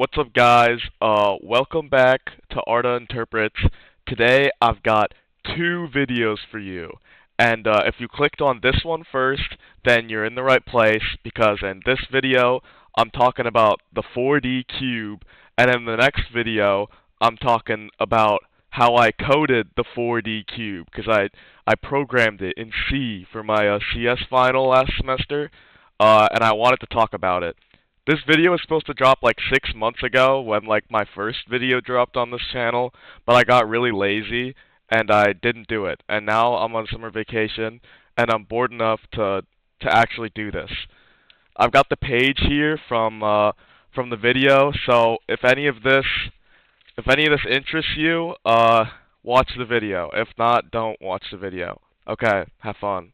What's up, guys? Welcome back to Arta Interprets. Today I've got two videos for you. And if you clicked on this one first, then you're in the right place because in this video I'm talking about the 4D cube, and in the next video I'm talking about how I coded the 4D cube because I programmed it in C for my CS final last semester, and I wanted to talk about it. This video was supposed to drop like 6 months ago when like my first video dropped on this channel, but I got really lazy and I didn't do it. And now I'm on summer vacation and I'm bored enough to actually do this. I've got the page here from the video, so if any of this interests you, watch the video. If not, don't watch the video. Okay, have fun.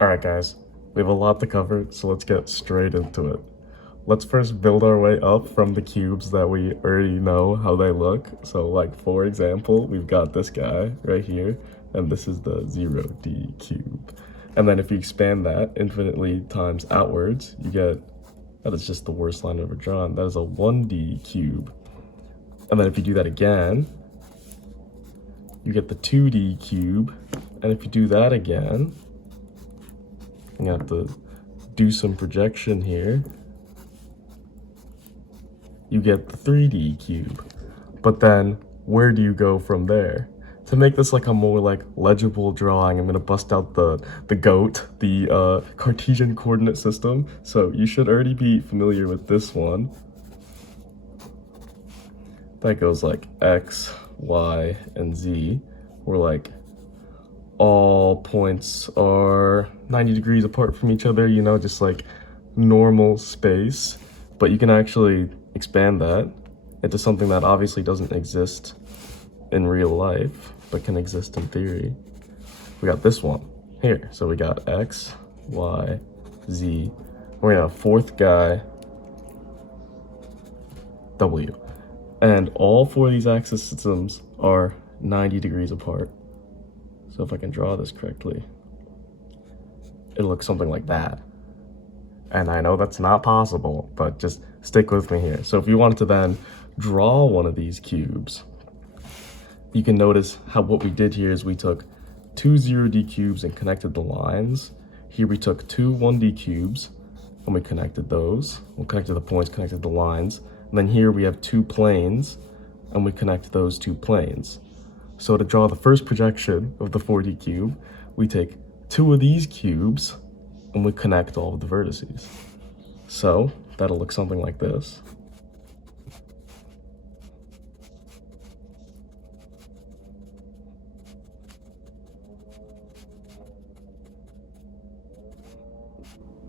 Alright guys, we have a lot to cover, so let's get straight into it. Let's first build our way up from the cubes that we already know how they look. So like, for example, we've got this guy right here, and this is the 0D cube. And then if you expand that infinitely times outwards, you get, that is just the worst line ever drawn, that is a 1D cube. And then if you do that again, you get the 2D cube, and if you do that again, you have to do some projection here, you get the 3D cube. But then where do you go from there? To make this like a more like legible drawing, I'm gonna bust out the GOAT, the Cartesian coordinate system. So you should already be familiar with this one. That goes like X, Y, and Z, where like all points are 90 degrees apart from each other, you know, just like normal space. But you can actually expand that into something that obviously doesn't exist in real life, but can exist in theory. We got this one here. So we got X, Y, Z. We're gonna have a fourth guy, W. And all four of these axis systems are 90 degrees apart. So if I can draw this correctly, it looks something like that. And I know that's not possible, but just stick with me here. So if you wanted to then draw one of these cubes, you can notice how what we did here is we took two 0D cubes and connected the lines. Here we took two 1D cubes and we connected those. We connected the points, connected the lines. And then here we have two planes and we connect those two planes. So to draw the first projection of the 4D cube, we take two of these cubes and we connect all of the vertices. So that'll look something like this.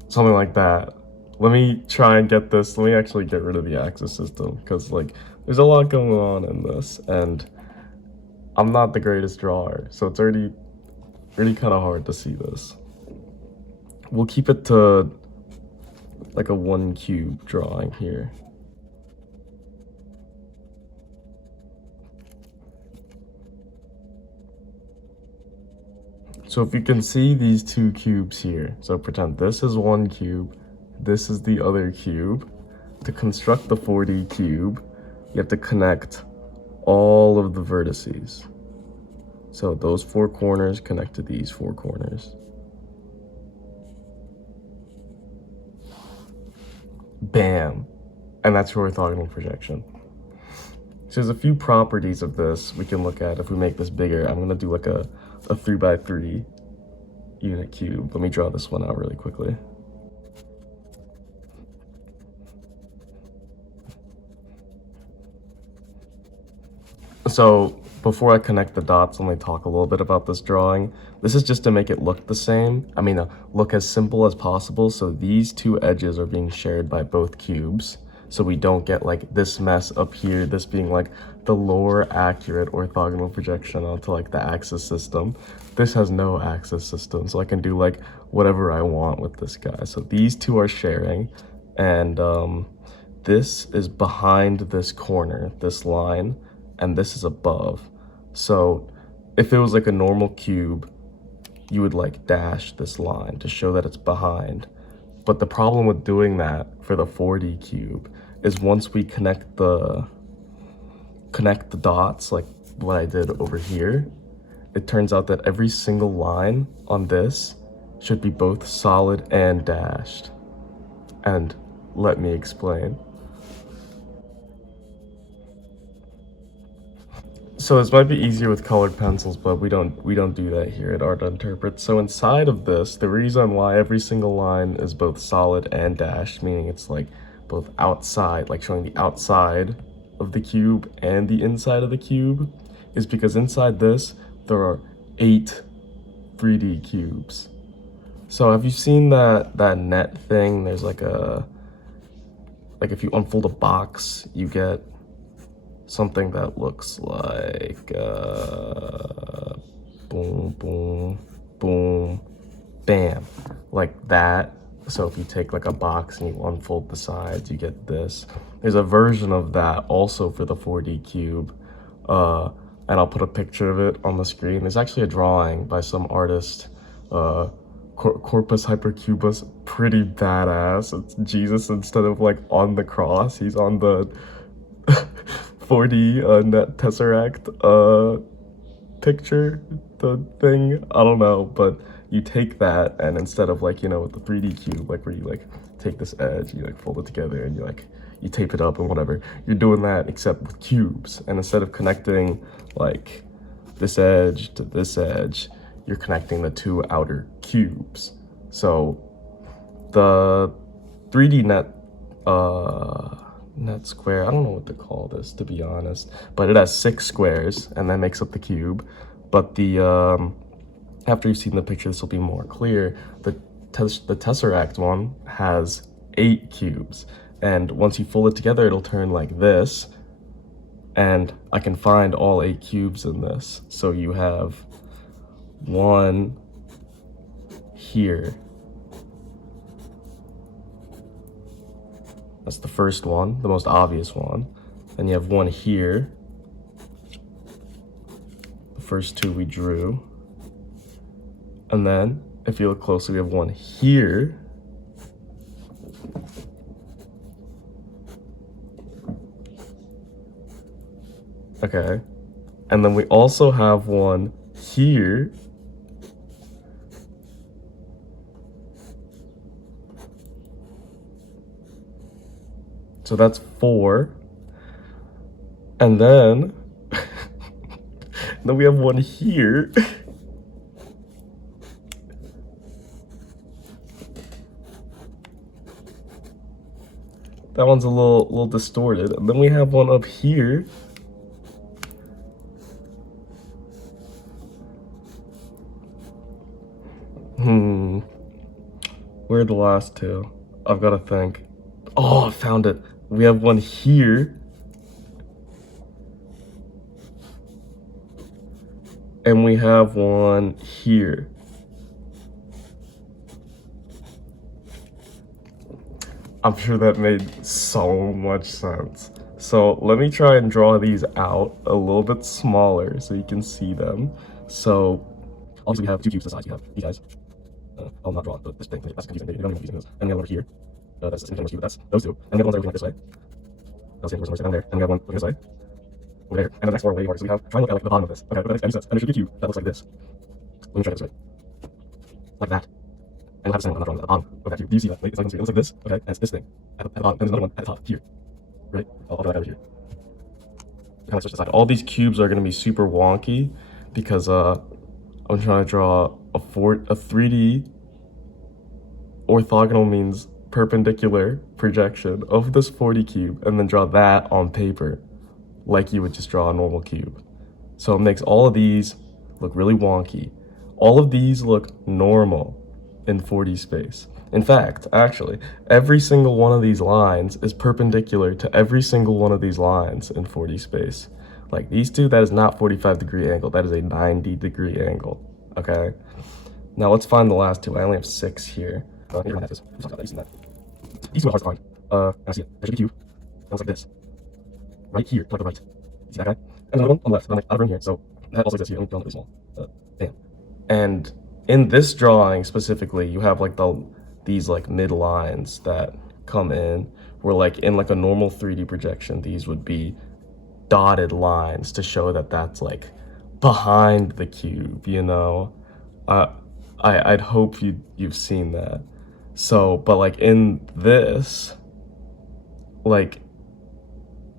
Something like that. Let me try and get this. Let me actually get rid of the axis system because like there's a lot going on in this and I'm not the greatest drawer, so it's already kind of hard to see this. We'll keep it to like a 1 cube drawing here. So if you can see these two cubes here, so pretend this is 1 cube, this is the other cube. To construct the 4D cube, you have to connect all of the vertices. So those 4 corners connect to these 4 corners. Bam! And that's your orthogonal projection. So there's a few properties of this we can look at if we make this bigger. I'm gonna do like a 3x3 unit cube. Let me draw this one out really quickly. So before I connect the dots, let me talk a little bit about this drawing. This is just to make it look the same. I mean, look as simple as possible. So these two edges are being shared by both cubes. So we don't get like this mess up here, this being like the lower accurate orthogonal projection onto like the axis system. This has no axis system, so I can do like whatever I want with this guy. So these two are sharing, and this is behind this corner, this line, and this is above. So if it was like a normal cube, you would like dash this line to show that it's behind. But the problem with doing that for the 4D cube is once we connect the dots, like what I did over here, it turns out that every single line on this should be both solid and dashed. And let me explain. So this might be easier with colored pencils, but we don't do that here at Art Interpret. So inside of this, the reason why every single line is both solid and dashed, meaning it's like both outside, like showing the outside of the cube and the inside of the cube, is because inside this there are 8 3D cubes. So have you seen that net thing? There's like if you unfold a box, you get something that looks like boom, boom, boom, bam, like that. So if you take like a box and you unfold the sides, you get this. There's a version of that also for the 4D cube, and I'll put a picture of it on the screen. There's actually a drawing by some artist, Corpus Hypercubus, pretty badass. It's Jesus instead of like on the cross, he's on the 4D net Tesseract picture, the thing. I don't know, but you take that and instead of like, you know, with the 3D cube, like where you like take this edge, you like fold it together and you tape it up and whatever, you're doing that except with cubes. And instead of connecting like this edge to this edge, you're connecting the 2 outer cubes. So the 3D net square, I don't know what to call this, to be honest, but it has 6 squares and that makes up the cube. But the after you've seen the picture, this will be more clear. The Tesseract one has 8 cubes, and once you fold it together, it'll turn like this, and I can find all 8 cubes in this. So you have 1 here. That's the first one, the most obvious one. Then you have 1 here. The first 2 we drew. And then, if you look closely, we have 1 here. Okay. And then we also have 1 here. So that's 4. And then, then we have 1 here. That one's a little distorted. And then we have 1 up here. Where are the last 2? I've got to think. Oh, I found it. We have 1 here. And we have 1 here. I'm sure that made so much sense. So let me try and draw these out a little bit smaller so you can see them. So obviously we have 2 cubes to the sides. You have these guys. I'll not draw but this thing. That's confusing. You don't even know what these things. And we have one over here. That's the cube. That's those 2. And we have ones that are looking like this way. That's the first one down there. And we have one looking this way. Over there. And the next one way harder. So we have, try and look at like the bottom of this. Okay, but that makes sense. And there should be a cube that looks like this. Let me try it this way. Like that. And we'll have the same one at the bottom of that cube. Do you see that? It's like this. Okay, and it's this thing at the bottom. And there's another one at the top here. Right? I'll do that over here. Kind of switch the side. All these cubes are going to be super wonky because I'm trying to draw a 3D orthogonal means perpendicular projection of this 4D cube and then draw that on paper like you would just draw a normal cube. So it makes all of these look really wonky. All of these look normal in 4D space. In fact, actually, every single one of these lines is perpendicular to every single one of these lines in 4D space. Like these 2, that is not 45-degree angle, that is a 90-degree angle, okay? Now let's find the last 2. I only have 6 here. These 2 are hard to find. I see it. There should be a cube. That looks like this. Right here, to like the right. See that guy? And another one on the left, out of room here, so that also exists here, only really small. Bam. And in this drawing specifically, you have like the these like mid lines that come in, where like in like a normal 3D projection, these would be dotted lines to show that that's like behind the cube, you know? I'd hope you've seen that. So, but like in this, like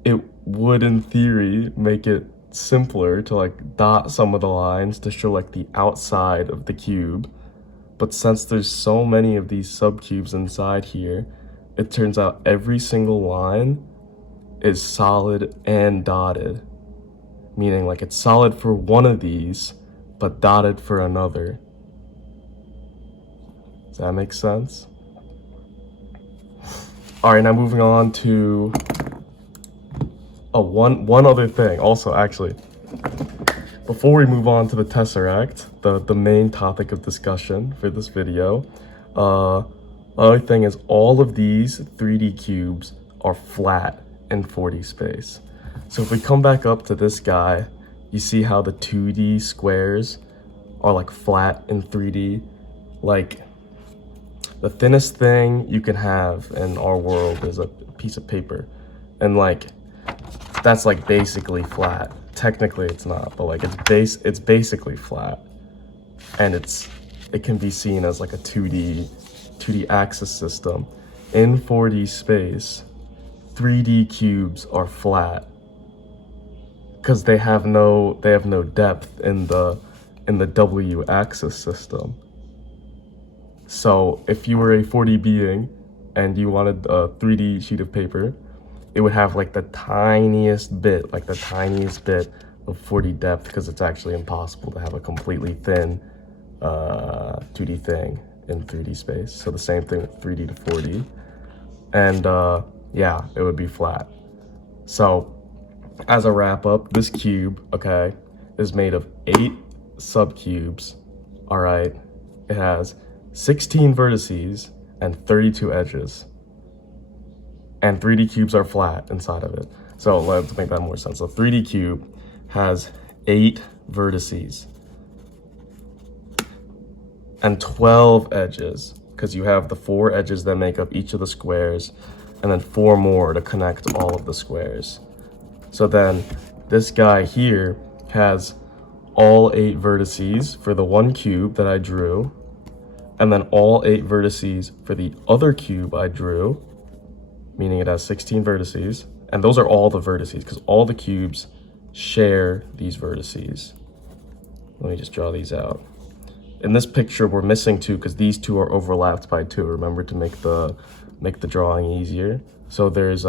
it would in theory make it simpler to like dot some of the lines to show like the outside of the cube. But since there's so many of these subcubes inside here, it turns out every single line is solid and dotted. Meaning like it's solid for one of these, but dotted for another. Does that make sense? All right, now moving on to one other thing. Also, actually, before we move on to the Tesseract, the main topic of discussion for this video, other thing is all of these 3D cubes are flat in 4D space. So if we come back up to this guy, you see how the 2D squares are like flat in 3D? Like the thinnest thing you can have in our world is a piece of paper. And like that's like basically flat. Technically it's not, but like it's basically flat. And it can be seen as like a 2D axis system. In 4D space, 3D cubes are flat because they have no depth in the W axis system. So if you were a 4D being and you wanted a 3D sheet of paper, it would have like the tiniest bit of 4D depth, because it's actually impossible to have a completely thin 2D thing in 3D space. So the same thing with 3D to 4D. And yeah, it would be flat. So as a wrap up, this cube, okay, is made of 8 subcubes. All right, it has 16 vertices and 32 edges. And 3D cubes are flat inside of it. So let's make that more sense. So 3D cube has 8 vertices and 12 edges, because you have the 4 edges that make up each of the squares, and then 4 more to connect all of the squares. So then this guy here has all 8 vertices for the one cube that I drew, and then all 8 vertices for the other cube I drew, meaning it has 16 vertices. And those are all the vertices, because all the cubes share these vertices. Let me just draw these out. In this picture, we're missing 2 because these 2 are overlapped by 2. Remember, to make the drawing easier. So there's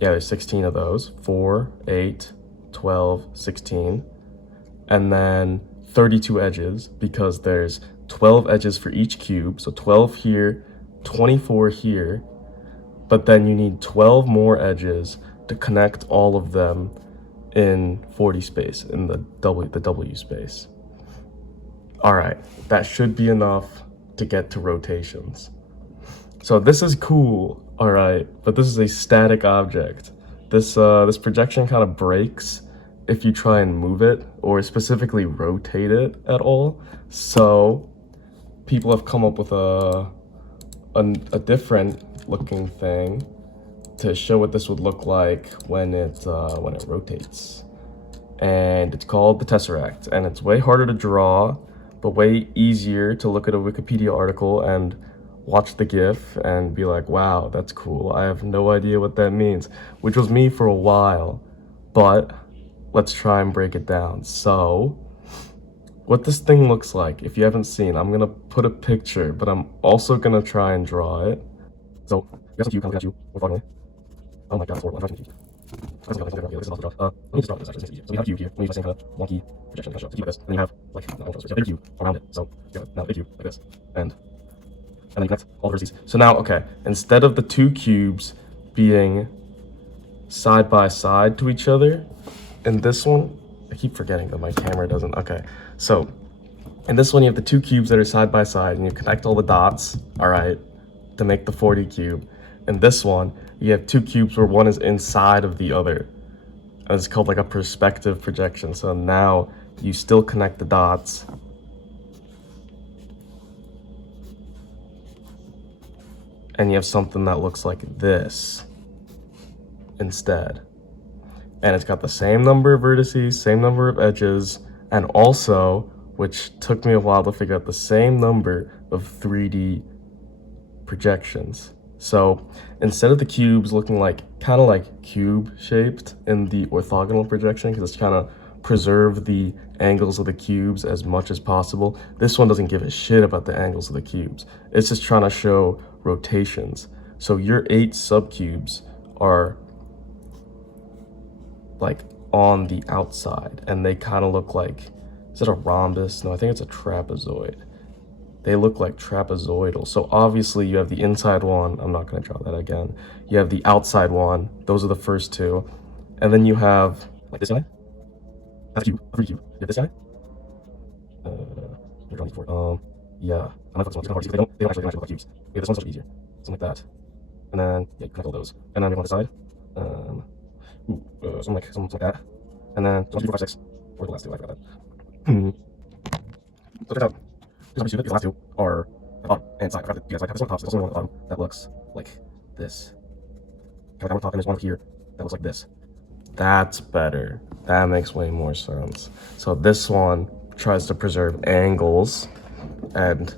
there's 16 of those. 4, 8, 12, 16. And then 32 edges, because there's 12 edges for each cube. So 12 here, 24 here. But then you need 12 more edges to connect all of them in 4D space, in the W space. All right, that should be enough to get to rotations. So this is cool, all right, but this is a static object. This projection kind of breaks if you try and move it, or specifically rotate it at all. So people have come up with a different looking thing to show what this would look like when it rotates. And it's called the Tesseract, and it's way harder to draw, but way easier to look at a Wikipedia article and watch the GIF and be like, wow, that's cool. I have no idea what that means, which was me for a while, but let's try and break it down. So what this thing looks like, if you haven't seen, I'm gonna put a picture, but I'm also gonna try and draw it. So you have some cube, kind of you, more fucking. Oh my god, it's horrible. I'm trying to let me just draw this actually. So we have a cube here. We use the same kind of wonky projection to keep this. And then you have like not one closer. You have a big cube around it. So you have now a big cube like this. And then you connect all the vertices. So now, okay, instead of the 2 cubes being side by side to each other, in this one, I keep forgetting that my camera doesn't. Okay, so in this one you have the 2 cubes that are side by side, and you connect all the dots, all right, to make the 4D cube. In this one, you have 2 cubes where one is inside of the other. And it's called like a perspective projection. So now you still connect the dots, and you have something that looks like this instead. And it's got the same number of vertices, same number of edges, and also, which took me a while to figure out, the same number of 3D projections. So instead of the cubes looking like kind of like cube shaped in the orthogonal projection, because it's trying to preserve the angles of the cubes as much as possible, this one doesn't give a shit about the angles of the cubes. It's just trying to show rotations. So your 8 subcubes are like on the outside, and they kind of look like, is it a rhombus? No, I think it's a trapezoid. They look like trapezoidal. So obviously you have the inside one. I'm not going to draw that again. You have the outside one. Those are the first two. And then you have like this guy. That's a cube, a 3D cube. You have this guy. I'm drawing before. Yeah. I might focus on these. They don't actually look like cubes. Yeah, this one's much easier. Something like that. And then yeah, you connect all those. And then you go on the side. Something like that. And then 1, 2, 3, 4, 5, 6. Or the last two. I forgot that. So check out. These last two are the bottom and side. I forgot to, you guys, I have this one on top. So there's also one on the bottom that looks like this. Okay, we're talking. There's one here that looks like this. That's better. That makes way more sense. So this one tries to preserve angles and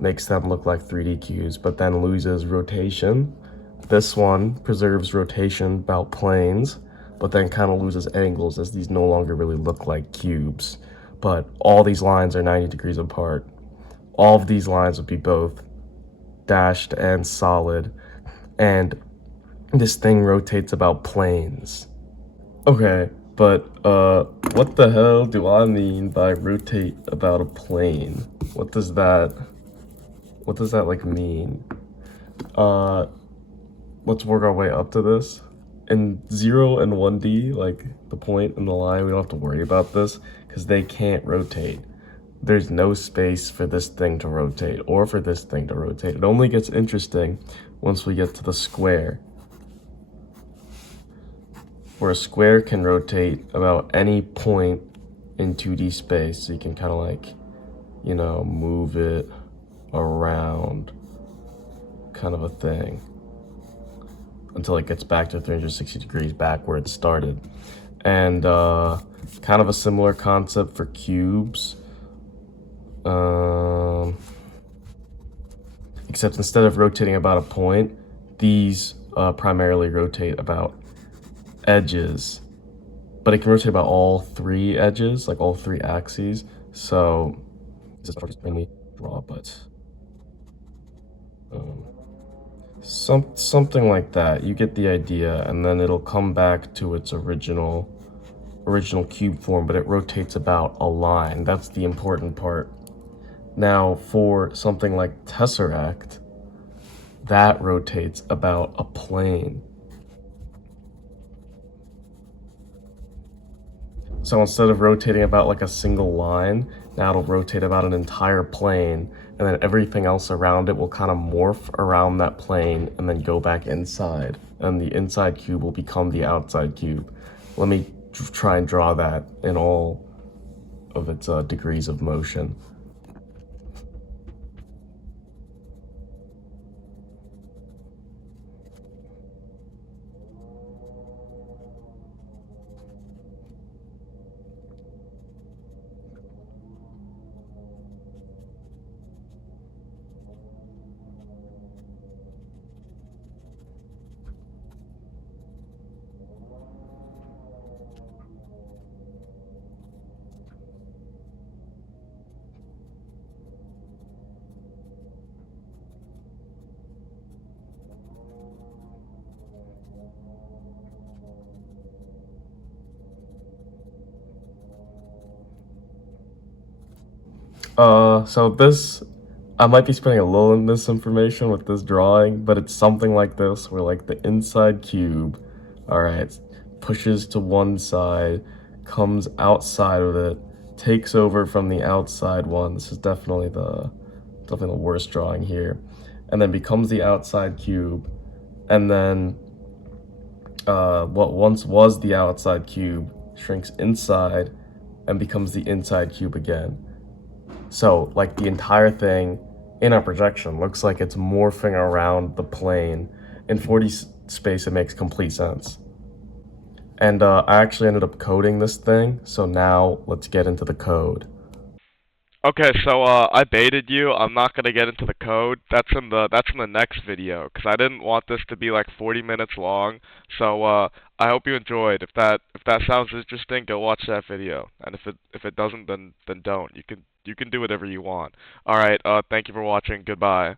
makes them look like 3D cubes, but then loses rotation. This one preserves rotation about planes, but then kind of loses angles, as these no longer really look like cubes. But all these lines are 90 degrees apart. All of these lines would be both dashed and solid, and this thing rotates about planes. Okay, but what the hell do I mean by rotate about a plane? What does that like mean? Let's work our way up to this. In 0 and 1D, like the point and the line, we don't have to worry about this because they can't rotate. There's no space for this thing to rotate or for this thing to rotate. It only gets interesting once we get to the square, where a square can rotate about any point in 2D space. So you can kind of like, you know, move it around, kind of a thing, until it gets back to 360 degrees back where it started. And kind of a similar concept for cubes. Except instead of rotating about a point, these primarily rotate about edges, but it can rotate about all 3 edges, like all 3 axes. So this is just mainly draw, but something like that. You get the idea, and then it'll come back to its original cube form, but it rotates about a line. That's the important part. Now, for something like Tesseract, that rotates about a plane. So instead of rotating about like a single line, now it'll rotate about an entire plane, and then everything else around it will kind of morph around that plane and then go back inside. And the inside cube will become the outside cube. Let me try and draw that in all of its degrees of motion. So this, I might be spending a little in this information with this drawing, but it's something like this, where like the inside cube, alright, pushes to one side, comes outside of it, takes over from the outside one. This is definitely the worst drawing here. And then becomes the outside cube, and then what once was the outside cube shrinks inside and becomes the inside cube again. So like the entire thing in our projection looks like it's morphing around the plane. In 4D space, it makes complete sense. And I actually ended up coding this thing, so now let's get into the code. Okay, so I baited you. I'm not gonna get into the code. That's in the next video, 'cause I didn't want this to be like 40 minutes long. So I hope you enjoyed. If that sounds interesting, go watch that video. And if it doesn't, then don't. You can do whatever you want. All right. Thank you for watching. Goodbye.